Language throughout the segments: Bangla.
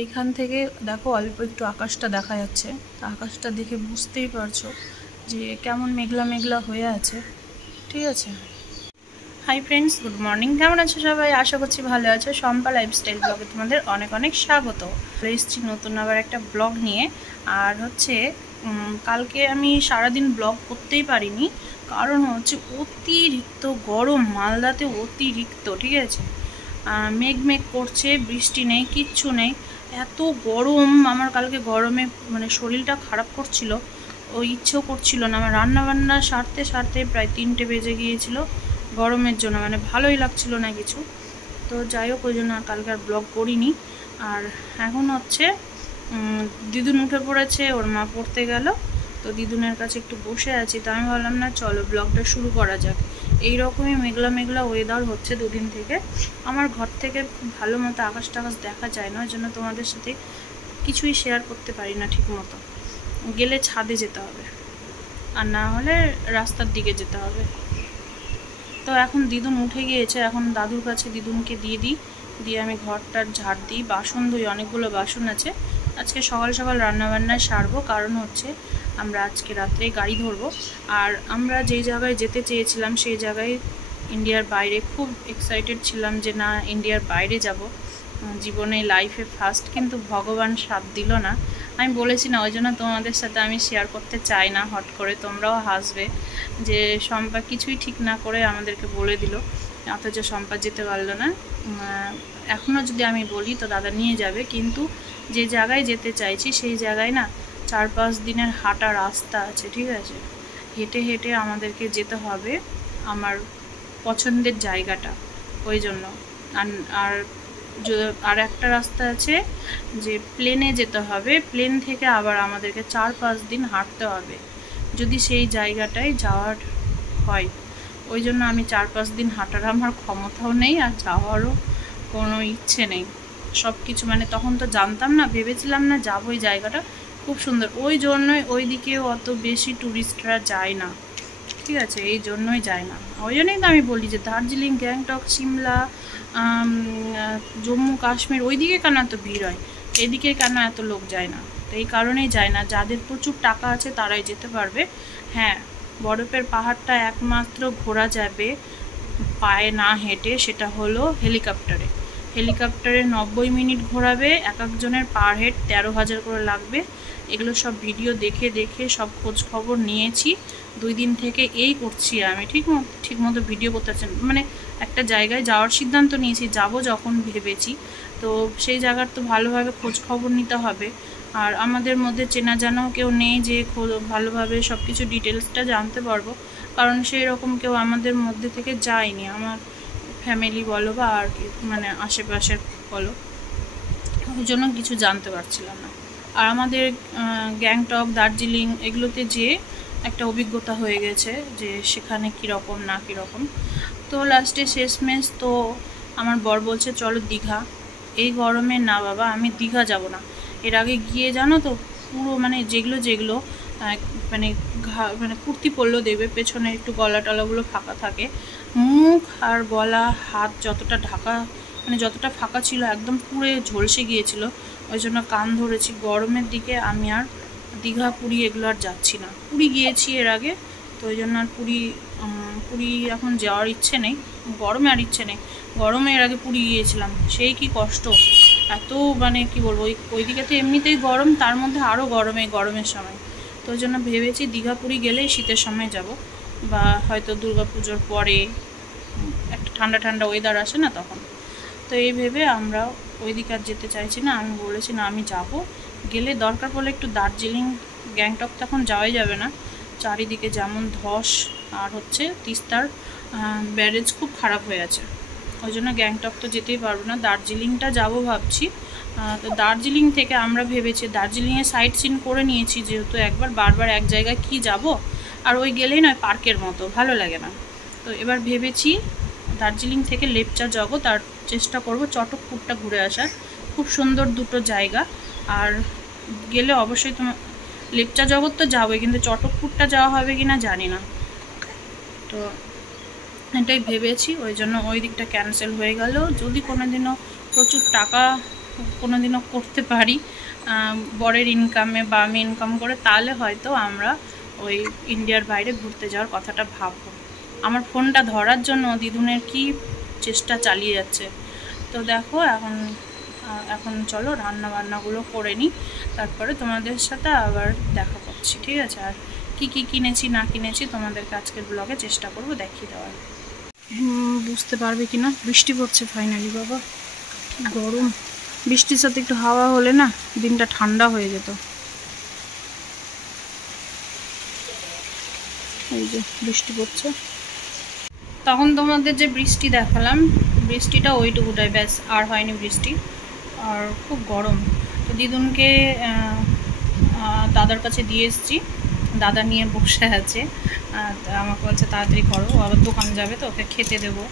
এইখান থেকে দেখো অল্প একটু আকাশটা দেখা যাচ্ছে। আকাশটা দেখে বুঝতেই পারছো যে কেমন মেঘলা মেঘলা হয়ে আছে। ঠিক আছে। Hi friends, good morning. কেমন আছো সবাই? আশা করছি ভালো আছো। শম্পা লাইফস্টাইল ব্লগে তোমাদের অনেক অনেক স্বাগত। এসেছি নতুন আবার একটা ব্লগ নিয়ে। আর হচ্ছে কালকে আমি সারাদিন ব্লগ করতেই পারিনি, কারণ হচ্ছে অতিরিক্ত গরম। মালদাতে অতিরিক্ত, ঠিক আছে। মেঘ মেঘ করছে, বৃষ্টি নেই, কিচ্ছু নেই, এত গরম। আমার কালকে গরমে মানে শরীরটা খারাপ করছিল, ও ইচ্ছেও করছিল না। আমার রান্না বান্না সারতে সারতে প্রায় 3টে বেজে গিয়েছিল গরমের জন্য, মানে ভালোই লাগছিল না কিছু। তো যাই হোক, ওই জন্য আর কালকে আর ব্লগ করিনি। আর এখন হচ্ছে দিদুন উঠে পড়েছে, ওর মা পড়তে গেল, তো দিদুনের কাছে একটু বসে আছি। তো আমি ভাবলাম না, চলো ব্লগটা শুরু করা যাক। এইরকমই মেঘলা মেঘলা ওয়েদার হচ্ছে দুদিন থেকে। আমার ঘর থেকে খুব ভালো মতো আকাশ টাকাশ দেখা যায় না, ওই জন্য তোমাদের সাথে কিছুই শেয়ার করতে পারি না ঠিক মতো। গেলে ছাদে যেতে হবে, আর না হলে রাস্তার দিকে যেতে হবে। তো এখন দিদুন উঠে গিয়েছে, এখন দাদুর কাছে দিদুনকে দিয়ে আমি ঘরটার ঝাড় দিই, বাসন ধুই, অনেকগুলো বাসন আছে। আজকে সকাল সকাল রান্নাবান্নায় সারবো, কারণ হচ্ছে আমরা আজকে রাত্রে গাড়ি ধরবো। আর আমরা যেই জায়গায় যেতে চেয়েছিলাম সেই জায়গায় ইন্ডিয়ার বাইরে, খুব এক্সাইটেড ছিলাম যে না, ইন্ডিয়ার বাইরে যাব, জীবনে লাইফে ফার্স্ট। কিন্তু ভগবান সাথ দিল না। আমি বলেছি না, ওই জন্য তোমাদের সাথে আমি শেয়ার করতে চাই না। হট করে তোমরাও হাসবে যে শম্পা কিছুই ঠিক না করে আমাদেরকে বলে দিল, অথচ শম্পা যেতে পারলো না। এখনও যদি আমি বলি তো দাদা নিয়ে যাবে, কিন্তু যে জায়গায় যেতে চাইছি সেই জায়গায় না 4-5 দিনের হাঁটা রাস্তা আছে, ঠিক আছে। হেঁটে হেঁটে আমাদেরকে যেতে হবে আমার পছন্দের জায়গাটা, ওই জন্য। আর আর একটা রাস্তা আছে যে প্লেনে যেতে হবে, প্লেন থেকে আবার আমাদেরকে 4-5 দিন হাঁটতে হবে যদি সেই জায়গাটায় যাওয়ার হয়। ওই জন্য আমি 4-5 দিন হাঁটার আমার ক্ষমতাও নেই, আর যাওয়ারও কোনো ইচ্ছে নেই। সব কিছু মানে তখন তো জানতাম না, ভেবেছিলাম না যাবো। ওই জায়গাটা খুব সুন্দর, ওই জন্যই ওই দিকে অত বেশি ট্যুরিস্টরা যায় না, ঠিক আছে। এই জন্যই যায় না, ওই জন্যই তো আমি বলি যে দার্জিলিং, গ্যাংটক, সিমলা, জম্মু কাশ্মীর ওই দিকে কেন এত ভিড় হয়, এদিকে কেন এত লোক যায় না। তো এই কারণেই যায় না, যাদের প্রচুর টাকা আছে তারাই যেতে পারবে। হ্যাঁ, বরফের পাহাড়টা একমাত্র ঘোরা যাবে পায়ে না হেঁটে, সেটা হলো হেলিকপ্টারে। হেলিকপ্টারে 90 মিনিট ঘোরাবে, এক একজনের পার হেড 13,000 করে লাগবে। এগুলো সব ভিডিও দেখে দেখে সব খোঁজ খবর নিয়েছি। 2 দিন থেকে এই করছি আমি, ঠিক মতো ভিডিও করতে পারছি না। মানে একটা জায়গায় যাওয়ার সিদ্ধান্ত নিয়েছি, যাব যখন ভেবেছি, তো সেই জায়গার তো ভালোভাবে খোঁজ খবর নিতে হবে। আর আমাদের মধ্যে চেনা জানাও কেউ নেই যে ভালোভাবে সব কিছু ডিটেলসটা জানতে পারবো, কারণ সেই রকম কেউ আমাদের মধ্যে থেকে যায়নি। আমার ফ্যামিলি বলো বা আর কি, মানে আশেপাশের বলো, ওই জন্য কিছু জানতে পারছিলাম না। আর আমাদের গ্যাংটক, দার্জিলিং এগুলোতে যেয়ে একটা অভিজ্ঞতা হয়ে গেছে যে সেখানে কীরকম না কীরকম। তো লাস্টে শেষমেশ তো আমার বর বলছে চলো দীঘা। এই গরমে না বাবা, আমি দীঘা যাব না। এর আগে গিয়ে জানো তো, পুরো মানে যেগুলো মানে মানে কুর্তি পরলেও দেখবে পেছনে একটু গলা টলাগুলো ফাঁকা থাকে, মুখ আর গলা হাত যতটা ঢাকা, মানে যতটা ফাঁকা ছিল একদম পুরো ঝলসে গিয়েছিল। ওই জন্য কান ধরেছি। গরমের দিকে আমি আর দীঘা, পুরী এগুলো আর যাচ্ছি না। পুরী গিয়েছি এর আগে, তো ওই জন্য আর পুরী এখন যাওয়ার ইচ্ছে নেই। গরমে আর ইচ্ছে নেই। গরমে এর আগে পুরী গিয়েছিলাম, সেই কি কষ্ট, এত মানে কি বলবো। ওই দিকে তো এমনিতেই গরম, তার মধ্যে আরও গরমের সময়। তো ওই জন্য ভেবেছি দীঘা পুরী গেলেই শীতের সময় যাব, বা হয়তো দুর্গাপুজোর পরে একটা ঠান্ডা ঠান্ডা ওয়েদার আসে না তখন। তো এই ভেবে আমরা ওই দিকে আর যেতে চাইছি না। আমি বলেছি না, আমি যাব, গেলে দরকার পড়লে একটু দার্জিলিং, গ্যাংটক তখন যাওয়াই যাবে না, চারিদিকে যেমন ধস, আর হচ্ছে তিস্তার ব্যারেজ খুব খারাপ হয়ে আছে, ওই জন্য গ্যাংটক তো যেতেই পারবো না। দার্জিলিংটা যাব ভাবছি। তো দার্জিলিং থেকে আমরা ভেবেছি, দার্জিলিংয়ে সাইট সিন করে নিয়েছি যেহেতু, একবার বারবার এক জায়গায় কি যাব, আর ওই গেলেই নয় পার্কের মতো, ভালো লাগে না। তো এবার ভেবেছি দার্জিলিং থেকে লেপচা যাবো, তার চেষ্টা করব চটকপুরটা ঘুরে আসার। খুব সুন্দর দুটো জায়গা, আর গেলে অবশ্যই তোমার লেপচা জগৎ তো যাবোই, কিন্তু চটকপুরটা যাওয়া হবে কিনা জানি না। তো এটাই ভেবেছি, ওই জন্য ওই দিকটা ক্যান্সেল হয়ে গেল। যদি কোনো দিনও প্রচুর টাকা কোনোদিনও করতে পারি বরের ইনকামে বা আমি ইনকাম করে, তাহলে হয়তো আমরা ওই ইন্ডিয়ার বাইরে ঘুরতে যাওয়ার কথাটা ভাববো। আমার ফোনটা ধরার জন্য দিদুনের কি চেষ্টা চালিয়ে যাচ্ছে। তো দেখো এখন চলো রান্না বান্নাগুলো করে নিই, তারপরে তোমাদের সাথে আবার দেখা করছি, ঠিক আছে? আর কি কি কিনেছি না কিনেছি তোমাদেরকে আজকের ব্লগে চেষ্টা করব দেখিয়ে দেওয়ার। বুঝতে পারবে কি না, বৃষ্টি পড়ছে ফাইনালি। বাবা কি গরম! বৃষ্টির সাথে একটু হাওয়া হলে না দিনটা ঠান্ডা হয়ে যেত। এই যে বৃষ্টি পড়ছে, তখন তোমাদের যে বৃষ্টি দেখালাম, বৃষ্টিটা ওইটুকুটাই, ব্যাস, আর হয়নি বৃষ্টি। আর খুব গরম। তো দিদুনকে দাদার কাছে দিয়ে এসেছি, দাদা নিয়ে বসে আছে। আমাকে বলছে তাড়াতাড়ি করো, আবার দোকান যাবে তো ওকে খেতে দেবো,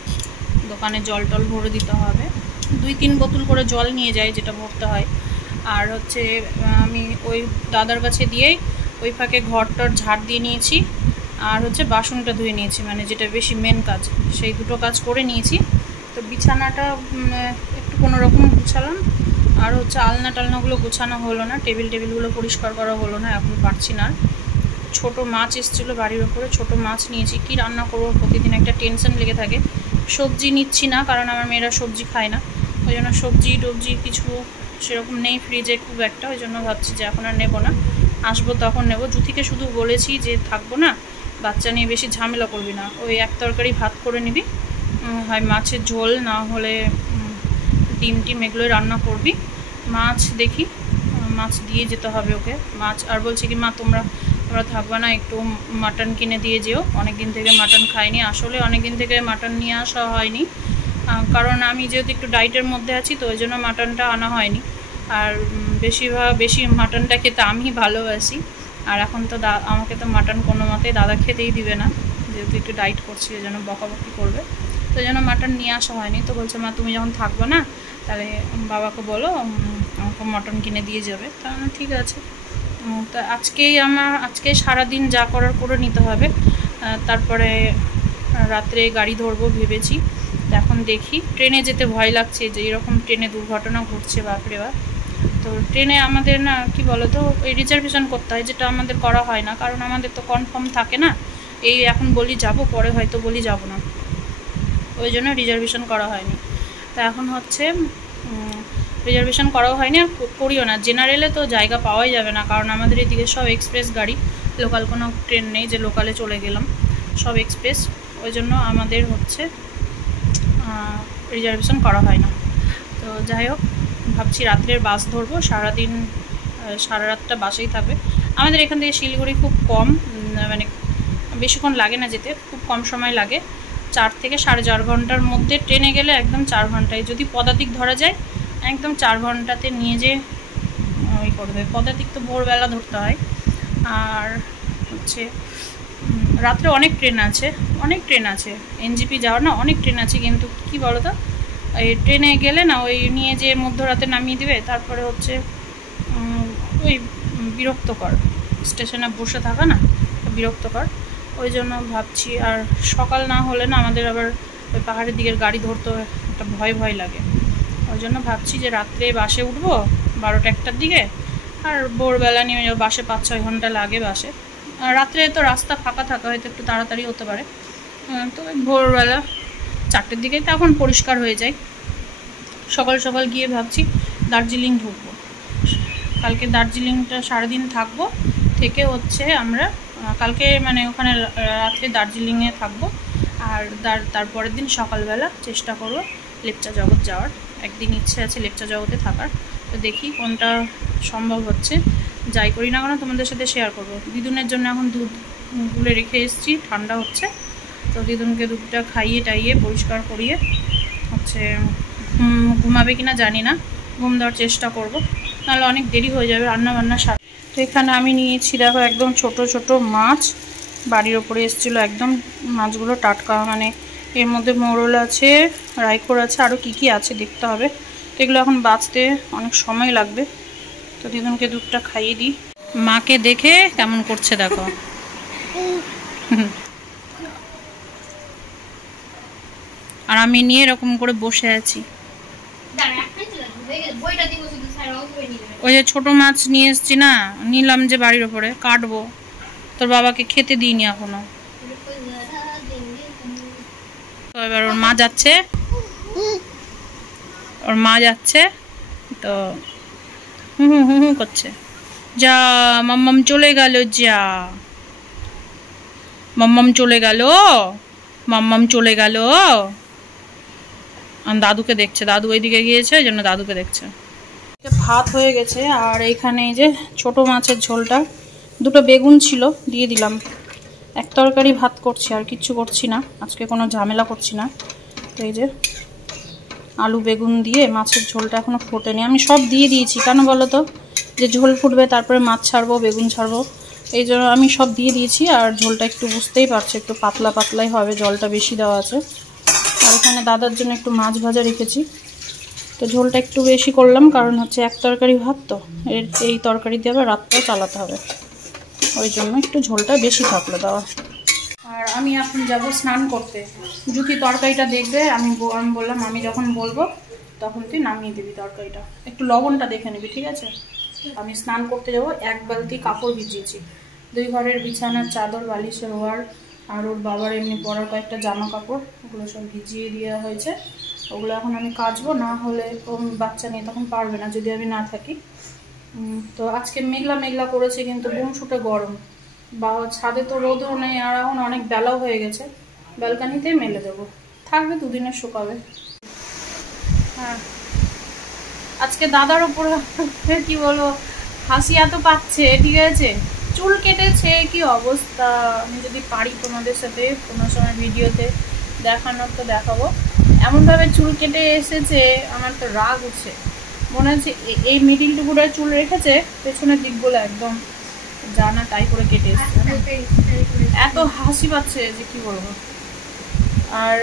দোকানে জল টল ভরে দিতে হবে। 2-3 বোতল করে জল নিয়ে যাই, যেটা ভরতে হয়। আর হচ্ছে আমি ওই দাদার কাছে দিয়েই ওই ফাঁকে ঘরটার ঝাড় দিয়ে নিয়েছি, আর হচ্ছে বাসনটা ধুয়ে নিয়েছি, মানে যেটা বেশি মেন কাজ, সেই দুটো কাজ করে নিয়েছি। তো বিছানাটা একটু কোনোরকম গুছালাম, আর হচ্ছে আলনা টালনাগুলো গোছানো হলো না, টেবিলগুলো পরিষ্কার করা হলো না, এখন পারছি না। ছোট মাছ এসেছিলো বাড়ির ওপরে, ছোট মাছ নিয়েছি, কি রান্না করবো প্রতিদিন একটা টেনশন লেগে থাকে। সবজি নিচ্ছি না, কারণ আমার মেয়েরা সবজি খায় না, ওই জন্য সবজি টবজি কিছু সেরকম নেই ফ্রিজে খুব একটা, ওই জন্য ভাবছি যে এখন আর নেবো না, আসবো তখন নেবো। জুথিকে শুধু বলেছি যে থাকবো না, বাচ্চা নিয়ে বেশি ঝামেলা করবি না, ওই এক তরকারি ভাত করে নিবি, হয় মাছের ঝোল, না হলে ডিম টিম এগুলোই রান্না করবি। মাছ দেখি, মাছ দিয়ে যেতে হবে ওকে মাছ। আর বলছি কি মা তোমরা থাকবে না, একটু মাটন কিনে দিয়ে যেও, অনেক দিন থেকে মাটন খাইনি। আসলে অনেক দিন থেকে মাটন নিয়ে আসা হয়নি, কারণ আমি যেহেতু একটু ডায়েটের মধ্যে আছি, তো ওই জন্য মাটনটা আনা হয়নি। আর বেশি মাটনটা খেতে আমি ভালোবাসি, আর এখন তো আমাকে তো মাটন কোনো মতেই দাদা খেতেই দিবে না, যেহেতু একটু ডায়েট করছি, ওই জন্য বকাবকি করবে, তো ওই জন্য মাটন নিয়ে আসা হয়নি। তো বলছে মা তুমি যখন থাকবে না, তাহলে বাবাকে বলো আমাকে মটন কিনে দিয়ে যাবে। তাহলে ঠিক আছে। তো আজকে সারাদিন যা করার করে নিতে হবে, তারপরে রাত্রে গাড়ি ধরবো ভেবেছি। এখন দেখি, ট্রেনে যেতে ভয় লাগছে, যে এরকম ট্রেনে দুর্ঘটনা ঘটছে, বাপরে বাপ। তো ট্রেনে আমাদের না কি বলো তো, এই রিজার্ভেশন করতে হয়, যেটা আমাদের করা হয় না, কারণ আমাদের তো কনফার্ম থাকে না। এই এখন বলি যাব, পরে হয়তো বলি যাব না, ওই জন্য রিজার্ভেশন করা হয়নি। তা এখন হচ্ছে রিজার্ভেশন করাও হয়নি, আর করিও না। জেনারেলে তো জায়গা পাওয়াই যাবে না, কারণ আমাদের এদিকে সব এক্সপ্রেস গাড়ি, লোকাল কোনো ট্রেন নেই যে লোকালে চলে গেলাম, সব এক্সপ্রেস, ওই জন্য আমাদের হচ্ছে রিজার্ভেশন করা হয় না। তো যাই হোক, ভাবছি রাত্রের বাস ধরবো, সারাদিন সারা রাতটা বাসেই থাকবে। আমাদের এখান থেকে শিলিগুড়ি খুব কম, মানে বেশিক্ষণ লাগে না যেতে, খুব কম সময় লাগে, 4 থেকে 4.5 ঘন্টার মধ্যে ট্রেনে গেলে একদম 4 ঘন্টায়, যদি পদাতিক ধরা যায় একদম 4 ঘন্টাতে নিয়ে যে ওই করবে। পদাতিক তো ভোরবেলা ধরতে হয়। আর হচ্ছে রাত্রে অনেক ট্রেন আছে, এনজিপি যাওয়ার না অনেক ট্রেন আছে, কিন্তু কি বলো তো, এই ট্রেনে গেলে না ওই নিয়ে যে মধ্যরাতে নামিয়ে দেবে, তারপরে হচ্ছে ওই বিরক্তকর, স্টেশনে বসে থাকা না বিরক্তকর, ওই জন্য ভাবছি। আর সকাল না হলে না আমাদের আবার ওই পাহাড়ের দিকের গাড়ি ধরতে একটা ভয় লাগে, ওই জন্য ভাবছি যে রাত্রে বাসে উঠবো 12টা-1টার দিকে, আর ভোরবেলা নেমে যাবো। বাসে 5-6 ঘন্টা লাগে বাসে, আর রাত্রে তো রাস্তা ফাঁকা থাকা হয়তো একটু তাড়াতাড়ি হতে পারে। তো ভোরবেলা 4টের দিকে তখন পরিষ্কার হয়ে যায়। সকাল গিয়ে ভাবছি দার্জিলিং ঢুকবো, কালকে দার্জিলিংটা সারাদিন থাকবো, থেকে হচ্ছে আমরা কালকে মানে ওখানে রাত্রে দার্জিলিংয়ে থাকবো, আর তারপরের দিন সকালবেলা চেষ্টা করবো লেপচা জগৎ যাওয়ার। একদিন ইচ্ছে আছে লেপচা জগতে থাকার, তো দেখি কোনটা সম্ভব হচ্ছে। যাই করি না কেন তোমাদের সাথে শেয়ার করবো। দিদুনের জন্য এখন দুধ গুলে রেখে এসেছি, ঠান্ডা হচ্ছে, তো দিদুনকে দুধটা খাইয়ে টাইয়ে পরিষ্কার করিয়ে হচ্ছে ঘুমাবে কিনা জানি না, ঘুম দেওয়ার চেষ্টা করব, নাহলে অনেক দেরি হয়ে যাবে রান্নাবান্না সাথে। তো এখানে আমি নিয়েছি দেখো একদম ছোট মাছ, বাড়ির ওপরে এসেছিলো একদম, মাছগুলো টাটকা, মানে এর মধ্যে মোরল আছে, রাইকোর আছে, আরও কি আছে দেখতে হবে, এগুলো এখন বাঁচতে অনেক সময় লাগবে। তো দিদুনকে দুধটা খাইয়ে দিই। মাকে দেখে কেমন করছে দেখো, আর আমি নিয়ে এরকম করে বসে আছি। ওই যে ছোটো মাছ নিয়ে এসছি না, নিলাম যে বাড়ির ওপরে কাটবো, তোর বাবাকে খেতে দিইনি এখনো। তো এবার ওর মা যাচ্ছে, তো হুম হুম হুম করছে। যা মাম্মাম চলে গেল, যা মাম্মাম চলে গেল, মাম্মাম চলে গেল। দাদুকে দেখছে, দাদু ওইদিকে গিয়েছে, ওই জন্য দাদুকে দেখছে। ভাত হয়ে গেছে, আর এইখানে এই যে ছোট মাছের ঝোলটা, দুটো বেগুন ছিল দিয়ে দিলাম। এক তরকারি ভাত করছি, আর কিচ্ছু করছি না আজকে, কোনো ঝামেলা করছি না। তো এই যে আলু বেগুন দিয়ে মাছের ঝোলটা এখনও ফোটেনি, আমি সব দিয়ে দিয়েছি। কেন বলো তো, যে ঝোল ফুটবে তারপরে মাছ ছাড়বো, বেগুন ছাড়বো, এই জন্য আমি সব দিয়ে দিয়েছি। আর ঝোলটা একটু বুঝতেই পারছে, একটু পাতলা পাতলাই হবে, জলটা বেশি দেওয়া আছে। আর এখানে দাদার জন্য একটু মাছ ভাজা রেখেছি, তো ঝোলটা একটু বেশি করলাম, কারণ হচ্ছে এক তরকারি ভাত, তো এই তরকারি দিয়ে আবার রাতটাও চালাতে হবে, ওই জন্য একটু ঝোলটা বেশি থাকলো দেওয়া। আর আমি এখন যাব স্নান করতে। জুথি তরকারিটা দেখবে, আমি বললাম আমি যখন বলবো তখন তুই নামিয়ে দিবি তরকারিটা, একটু লবণটা দেখে নিবি, ঠিক আছে? আমি স্নান করতে যাব, এক বালতি কাপড় ভিজিয়েছি, 2 ঘরের বিছানার চাদর, বালিশের ওয়ার, আর ওর বাবার এমনি পরার কয়েকটা জামা কাপড়, ওগুলো সব ভিজিয়ে দেওয়া হয়েছে। ওগুলো এখন আমি কাচবো, না হলে ও বাচ্চা নিয়ে তখন পারবে না যদি আমি না থাকি। তো আজকে মেঘলা মেঘলা করেছে, কিন্তু গুমসুটে গরম, বা ছাদে তো রোদও নেই, আর এখন অনেক বেলাও হয়ে গেছে, ব্যালকানিতেই মেলে দেবো, থাকবে 2 দিনের শুকাবে। হ্যাঁ, আজকে দাদার উপরে কি বলবো, হাসি এত পাচ্ছে, ঠিক আছে? চুল কেটেছে, কি অবস্থা, আমি যদি পারি তোমাদের সাথে কোনো সময় ভিডিওতে দেখানোর তো দেখাবো। এমনভাবে চুল কেটে এসেছে, আমার তো রাগ উঠছে, মনে হচ্ছে এই মিডিল টুকুটার চুল রেখেছে, পেছনের দিকগুলো একদম জানা তাই করে কেটে এসেছে, এত হাসি পাচ্ছে যে কি বলবো। আর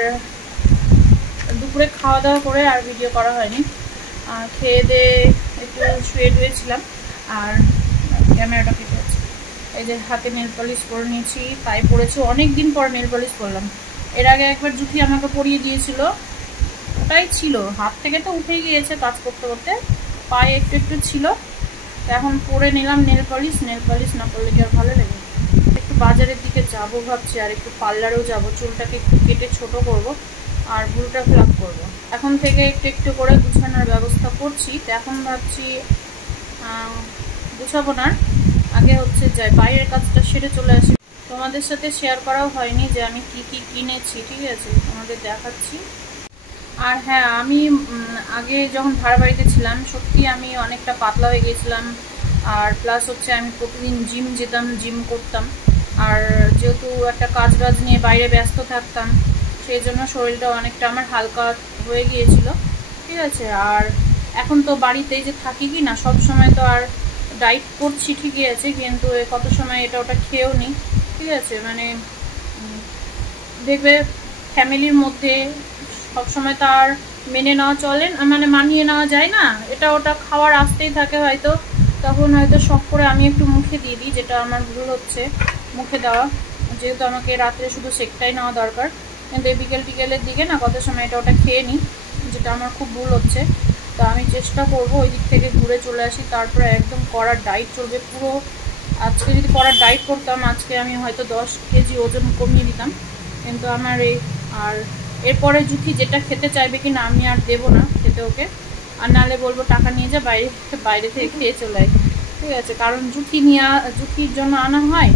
দুপুরে খাওয়া দাওয়া করে আর ভিডিও করা হয়নি, খেয়ে দিয়ে একটু শুয়ে টুয়েছিলাম, আর ক্যামেরাটা কেটে আছে। এই যে হাতে নেল পলিশ করে নিয়েছি, পায়ে পড়েছি, অনেক দিন পর নেল পলিশ করলাম। এর আগে একবার জুথি আমাকে পরিয়ে দিয়েছিল, ওটাই ছিল, হাত থেকে তো উঠেই গিয়েছে কাজ করতে করতে, পায়ে একটু একটু ছিল, এখন পরে নিলাম নেল পলিশ। নেল পলিশ না করলে কি আর ভালো লাগে? একটু বাজারের দিকে যাব ভাবছি, আর একটু পার্লারেও যাব, চুলটাকে একটু কেটে ছোট করব, আর ভুলটা ফ্লাপ করব। এখন থেকে একটু একটু করে গুছানোর ব্যবস্থা করছি। তো এখন ভাবছি গুছাবো না, আগে হচ্ছে যাই বাইরের কাজটা সেরে চলে আসি। তোমাদের সাথে শেয়ার করাও হয়নি যে আমি কি কি কিনেছি, ঠিক আছে? তোমাদের দেখাচ্ছি। আর হ্যাঁ, আমি আগে যখন ভাড়া বাড়িতে ছিলাম, সত্যি আমি অনেকটা পাতলা হয়ে গেছিলাম, আর প্লাস হচ্ছে আমি প্রতিদিন জিম যেতাম, জিম করতাম, আর যেহেতু একটা কাজ বাজ নিয়ে বাইরে ব্যস্ত থাকতাম, সেই জন্য শরীরটা অনেকটা আমার হালকা হয়ে গিয়েছিল, ঠিক আছে? আর এখন তো বাড়িতেই যে থাকি কি না, সব সময় তো আর ডায়েট করছি, ঠিকই আছে, কিন্তু কত সময় এটা ওটা খেয়েও নিই, ঠিক আছে? মানে দেখবে ফ্যামিলির মধ্যে সবসময় তো আর মেনে নেওয়া চলে না, মানে মানিয়ে নেওয়া যায় না, এটা ওটা খাওয়ার আসতেই থাকে হয়তো, তখন হয়তো শখ করে আমি একটু মুখে দিয়ে দিই, যেটা আমার ভুল হচ্ছে মুখে দেওয়া, যেহেতু আমাকে রাত্রে শুধু সেকটাই নেওয়া দরকার, কিন্তু এই বিকেল টিকেলের দিকে না কত সময় এটা ওটা খেয়ে নিই, যেটা আমার খুব ভুল হচ্ছে। তো আমি চেষ্টা করব ওই দিক থেকে ঘুরে চলে আসি, তারপরে একদম কড়ার ডায়েট চলবে পুরো। আজকে যদি কড়ার ডায়েট করতাম, আজকে আমি হয়তো 10 কেজি ওজন কমিয়ে দিতাম, কিন্তু আমার এই আর এরপরে জুথি যেটা খেতে চাইবে কি না, আমি আর দেবো না খেতে ওকে, আর নাহলে বলবো টাকা নিয়ে যা, বাইরে থেকে খেয়ে চলে আয়, ঠিক আছে? কারণ জুথির জন্য আনা হয়,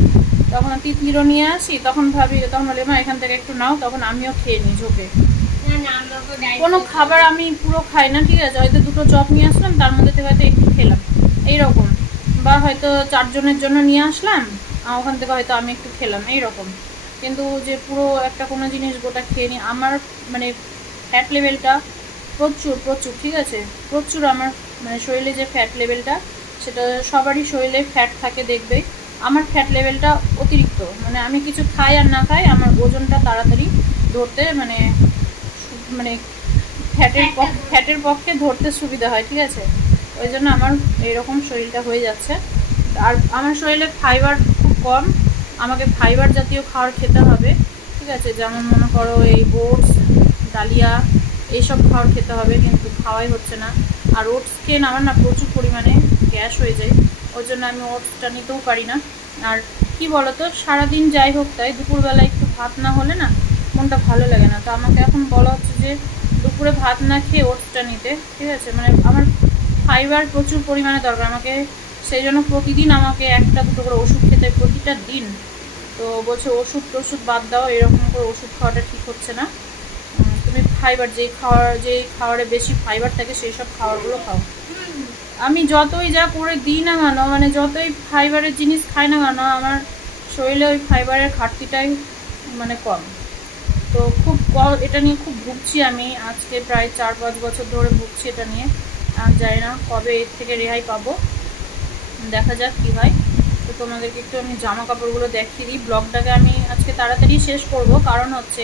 তখন তিতলিরও নিয়ে আসি, তখন ভাবি, তখন বলে মা এখান থেকে একটু নাও, তখন আমিও খেয়ে নিই ঝোঁকে। কোনো খাবার আমি পুরো খাই না, ঠিক আছে? হয়তো 2টো চপ নিয়ে আসলাম, তার মধ্যে থেকে হয়তো একটু খেলাম এইরকম, বা হয়তো 4 জনের জন্য নিয়ে আসলাম, ওখান থেকে হয়তো আমি একটু খেলাম এইরকম, কিন্তু যে পুরো একটা কোনো জিনিস গোটা খেয়ে নিই, আমার মানে ফ্যাট লেভেলটা প্রচুর প্রচুর, ঠিক আছে? প্রচুর আমার মানে শরীরে যে ফ্যাট লেভেলটা, সেটা সবারই শরীরে ফ্যাট থাকে দেখবে, আমার ফ্যাট লেভেলটা অতিরিক্ত, মানে আমি কিছু খাই আর না খাই, আমার ওজনটা তাড়াতাড়ি ধরতে মানে ফ্যাটের পক্ষে ধরতে সুবিধা হয়, ঠিক আছে? ওই জন্য আমার এইরকম শরীরটা হয়ে যাচ্ছে। আর আমার শরীরে ফাইবার খুব কম, আমাকে ফাইবার জাতীয় খাবার খেতে হবে, ঠিক আছে? যেমন মনে করো এই ওটস, ডালিয়া, এইসব খাবার খেতে হবে, কিন্তু খাওয়াই হচ্ছে না। আর ওটস খেয়ে না আমার না প্রচুর পরিমাণে গ্যাস হয়ে যায়, ওই জন্য আমি ওটসটা নিতেও পারি না। আর কি বলতো, সারাদিন যাই হোক তাই দুপুরবেলা একটু ভাত না হলে না মনটা ভালো লাগে না। তো আমাকে এখন বলা হচ্ছে যে দুপুরে ভাত না খেয়ে ওটসটা নিতে, ঠিক আছে। মানে আমার ফাইবার প্রচুর পরিমাণে দরকার আমাকে, সেই জন্য প্রতিদিন আমাকে একটা দুটো করে ওষুধ খেতে প্রতিটা দিন। তো বলছে ওষুধ টষুধ বাদ দাও, এরকম করে ওষুধ খাওয়াটা ঠিক হচ্ছে না। তুমি ফাইবার যেই খাবারে বেশি ফাইবার থাকে সেই সব খাবারগুলো খাও। আমি যতই যা করে দিই না কেন, মানে যতই ফাইবারের জিনিস খাই না কেন, আমার শরীরে ওই ফাইবারের ঘাটতিটাই মানে কম। তো খুব এটা নিয়ে খুব ভুগছি আমি, আজকে প্রায় 4-5 বছর ধরে ভুগছি এটা নিয়ে। আর জানি না কবে এর থেকে রেহাই পাবো, দেখা যাক কী হয়। তো তোমাদেরকে একটু আমি জামা কাপড়গুলো দেখিয়ে দিই। ব্লগটাকে আমি আজকে তাড়াতাড়ি শেষ করব, কারণ হচ্ছে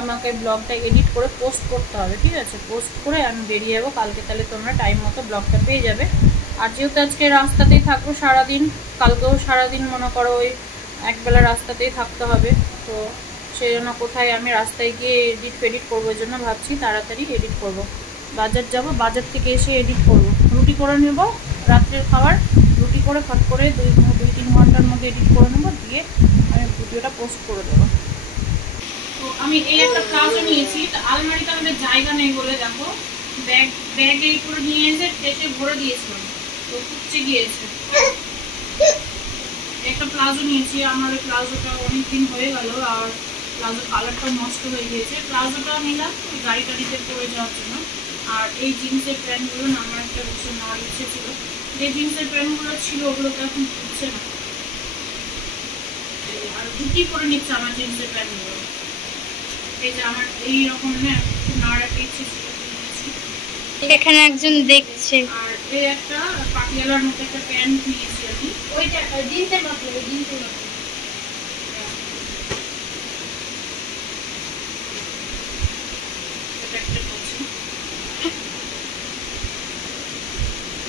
আমাকে ব্লগটা এডিট করে পোস্ট করতে হবে, ঠিক আছে। পোস্ট করে আমি বেরিয়ে যাবো কালকে, তাহলে তোমরা টাইম মতো ব্লগটা পেয়ে যাবে। আর যেহেতু আজকে রাস্তাতেই থাকবো সারাদিন, কালকেও সারাদিন মনে করো ওই একবেলা রাস্তাতেই থাকতে হবে। তো সেই জন্য কোথায় আমি রাস্তায় গিয়ে এডিট ফেডিট করবো, ওই জন্য ভাবছি তাড়াতাড়ি এডিট করব। বাজার যাব, বাজার থেকে এসে এডিট করব। রুটি করে নেব, রাত্রের খাবার রুটি করে ফট করে 2-3 ঘন্টার মধ্যে এডিট করে নেবো, দিয়ে আমি ভিডিওটা পোস্ট করে দেবো। তো আমি এই একটা প্লাজো নিয়েছি, তো আলমারিতে আমাদের জায়গা নেই বলে দেখো ব্যাগ এই করে নিয়ে এসে টেটে ভরে দিয়েছিলাম, তো কুচে গিয়েছে। একটা প্লাজো নিয়েছি, আমার ওই প্লাজোটা অনেকদিন হয়ে গেল, আর প্লাজো কালারটাও নষ্ট হয়ে গিয়েছে। প্লাজোটা নিলাম গাড়ি টাড়িতে পরে যাওয়ার জন্য। আর এই জিন্সের প্যান্টগুলো না আমার একটা বছর নেওয়ার ইচ্ছে ছিল, যে জিন্সের প্যান্টগুলো ছিল ওগুলো তো এখন হচ্ছে না, আর দুটি করে নিচ্ছে আমার জিন্সের প্যান্টগুলো। এই যে আমার এইরকম না নেওয়ার একটা ইচ্ছে ছিল, এখানে একজন দেখছে। আর এই একটা পাটিয়ালার মতো একটা প্যান্ট নিয়েছি আমি, ওইটা জিন্সের মতো, জিন্সের মতো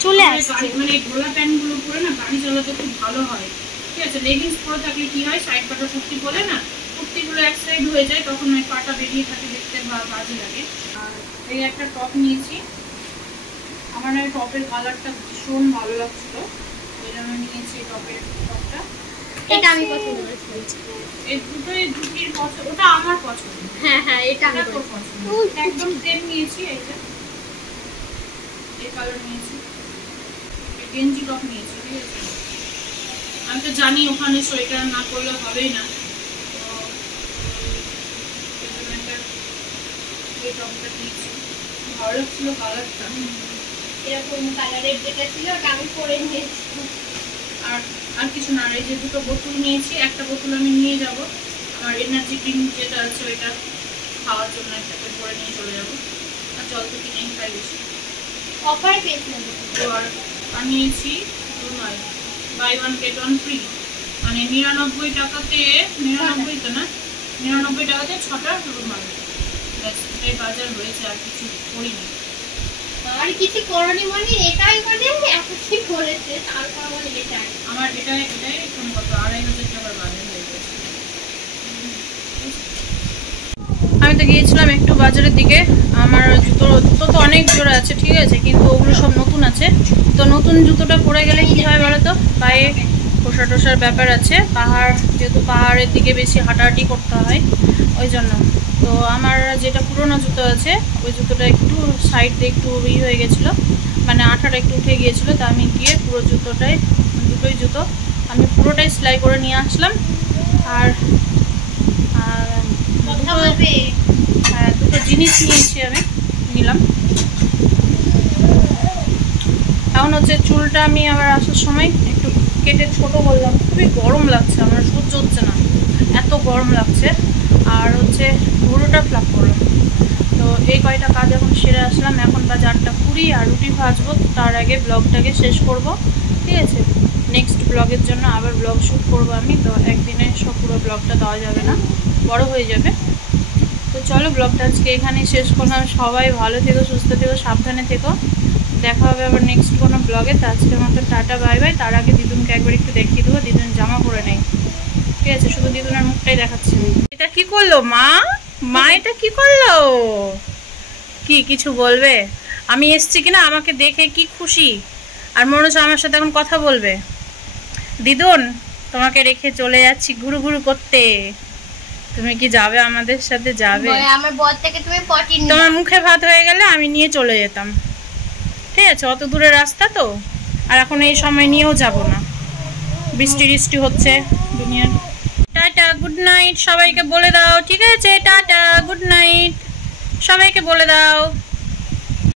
চলে আসছে। মানে ঘোলা প্যান্টগুলো পরে না গাড়ি চালাতে খুব ভালো হয়, ঠিক আছে। লেগিংস পরে থাকলে কি হয়, সাইড পাটা কুর্তি বলে না, কুর্তিগুলো এক সাইড হয়ে যায়, তখন ওই পাটা বেরিয়ে থাকে, দেখতে বাজে লাগে। আর এই একটা টপ নিয়েছি, আমার ওই টপের কালারটা ভীষণ ভালো লাগছিল, ওই জন্য নিয়েছি টপটা। এটা আমি পছন্দ করেছি, এই দুটির পছন্দ, ওটা আমার পছন্দ। হ্যাঁ হ্যাঁ, এটা আমার পছন্দ, একদম সেম নিয়েছি। এই যে এই কালার নিয়েছি, গেঞ্জি টপ নিয়েছি, ঠিক আছে। আমি তো জানি ওখানে সোয়েটার না করলে হবেই না, তো এই টপটা নিয়েছি, ভালো লাগছিল কালারটা, এরকম কালারের যেটা ছিল ওটা আমি পরে নিয়েছি। আর কিছু না, এই যে দুটো বোতল নিয়েছি, একটা বোতল আমি নিয়ে যাব, আমার এনার্জি ড্রিঙ্ক যেটা আছে ওইটা খাওয়ার জন্য একটাকে পরে নিয়ে চলে যাবো। আর জল তো কিনেই খাই বেশি, অফারে পেয়েছিলাম। তো আর নিয়েছি রুমাল, বাই 1 get 1 ফ্রি, মানে 99 টাকাতে, 99 তো না, 99 টাকাতে 6টা রুমাল। এটাই বাজার হয়েছে, আর কিছু করিনি। আর কিছু করনি মানে এটাই মানে এত কি করেছে, তারপর বলে এটাই আমার এটাই কোনো কত 2500 টাকার বাজার হয়ে গেছে। আমি তো গিয়েছিলাম একটু বাজারের দিকে, আমার জুতো তো অনেক জোড়া আছে, ঠিক আছে, কিন্তু ওগুলো সব নতুন আছে। তো নতুন জুতোটা পরে গেলে কি হয় বলো তো, পায়ে খোসা টোসার ব্যাপার আছে, যেহেতু পাহাড়ের দিকে বেশি হাঁটাহাঁটি করতে হয়, ওই জন্য। তো আমার যেটা পুরোনো জুতো আছে ওই জুতোটা একটু সাইড দিয়ে একটু হয়ে গেছিলো, মানে আঠাটা একটু উঠে গিয়েছিলো। তো আমি গিয়ে পুরো দুটোই জুতো আমি পুরোটাই সেলাই করে নিয়ে আসলাম। আর দুটো জিনিস নিলাম। এখন হচ্ছে চুলটা আমি আবার আসার সময় একটু কেটে ছোট করলাম, খুবই গরম লাগছে, আমার সহ্য হচ্ছে না, এত গরম লাগছে। আর হচ্ছে ভুরুটা প্লাক করলাম। তো এই কয়টা কাজ এখন সেরে আসলাম, এখন বাজে 8:20, আর রুটি ভাজবো। তার আগে ব্লগটাকে শেষ করব, ঠিক আছে। নেক্সট ব্লগের জন্য আবার ব্লগ শ্যুট করবো আমি, তো একদিনে সব পুরো ব্লগটা দেওয়া যাবে না, বড় হয়ে যাবে। তো চলো ব্লগটা আজকে এখানেই শেষ করলাম। সবাই ভালো থেকো, সুস্থ থেকো, সাবধানে থেকো, দেখা হবে আবার নেক্সট কোনো ব্লগে। তো আজকের মতো টাটা বাই বাই। তার আগে দিদুনকে একবার একটু দেখিয়ে দেবো, দিদুন জামা পরে নেই, ঠিক আছে, শুধু দিদুনের মুখটাই দেখাচ্ছি। এটা কি করলো মা? এটা কি করলো? কি কিছু বলবে? আমি এসছি কিনা আমাকে দেখে কি খুশি, আর মনে হচ্ছে আমার সাথে এখন কথা বলবে। দিদুন, তোমাকে রেখে চলে যাচ্ছি ঘুরু ঘুরু করতে, তুমি কি যাবে আমাদের সাথে? যাবে? আমার বর থেকে তুমি পটি নিয়ে তোমার মুখে ভাত হয়ে গেলে আমি নিয়ে চলে যেতাম, ঠিক আছে? অত দূরের রাস্তা তো, আর এখন এই সময় নিয়েও যাব না, বৃষ্টি বৃষ্টি হচ্ছে দুনিয়ার। টাটা, গুড নাইট সবাইকে বলে দাও, ঠিক আছে? টাটা, গুড নাইট সবাইকে বলে দাও।